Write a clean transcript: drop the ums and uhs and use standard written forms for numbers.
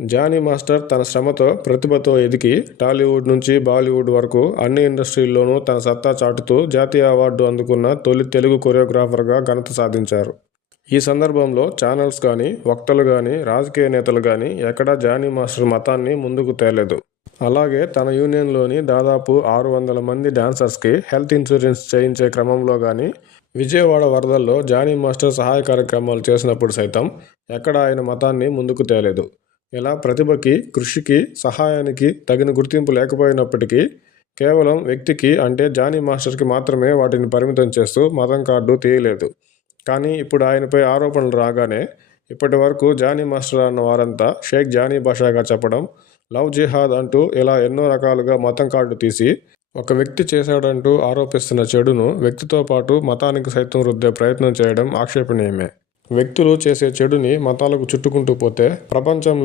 Johnny master తన శ్రమతో, ప్రతిభతో ఎదిగి టాలీవుడ్ నుంచి బాలీవుడ్ వరకు అన్ని ఇండస్ట్రీల్లోనూ తన సత్తా చాటుతూ జాతీయ అవార్డు అందుకున్న తొలి తెలుగు కొరియోగ్రాఫర్గా ఘనత సాధించారు. ఈ సందర్భంలో ఛానల్స్ కానీ, వక్తలు కానీ, రాజకీయ నేతలు కానీ ఎక్కడా జానీ మాస్టర్ మతాన్ని ముందుకు తేలేదు. అలాగే తన యూనియన్లోని దాదాపు 600 మంది డాన్సర్స్కి హెల్త్ ఇన్సూరెన్స్ చేయించే క్రమంలో కానీ, విజయవాడ వరదల్లో జానీ మాస్టర్ సహాయ కార్యక్రమాలు చేసినప్పుడు సైతం ఎక్కడా ఆయన మతాన్ని ముందుకు తేలేదు. ఇలా ప్రతిభకి, కృషికి, సహాయానికి తగిన గుర్తింపు లేకపోయినప్పటికీ కేవలం వ్యక్తికి అంటే జానీ మాస్టర్కి మాత్రమే వాటిని పరిమితం చేస్తూ మతం కార్డు తీయలేదు. కానీ ఇప్పుడు ఆయనపై ఆరోపణలు రాగానే ఇప్పటి వరకు జానీ మాస్టర్ అన్న వారంతా షేక్ జానీ బాషాగా చెప్పడం, లవ్ జిహాద్ అంటూ ఇలా ఎన్నో రకాలుగా మతం కార్డు తీసి ఒక వ్యక్తి చేశాడంటూ ఆరోపిస్తున్న చెడును వ్యక్తితో పాటు మతానికి సైతం రుద్దే ప్రయత్నం చేయడం ఆక్షేపణీయమే. వ్యక్తులు చేసే చెడుని మతాలకు చుట్టుకుంటూ పోతే ప్రపంచంలో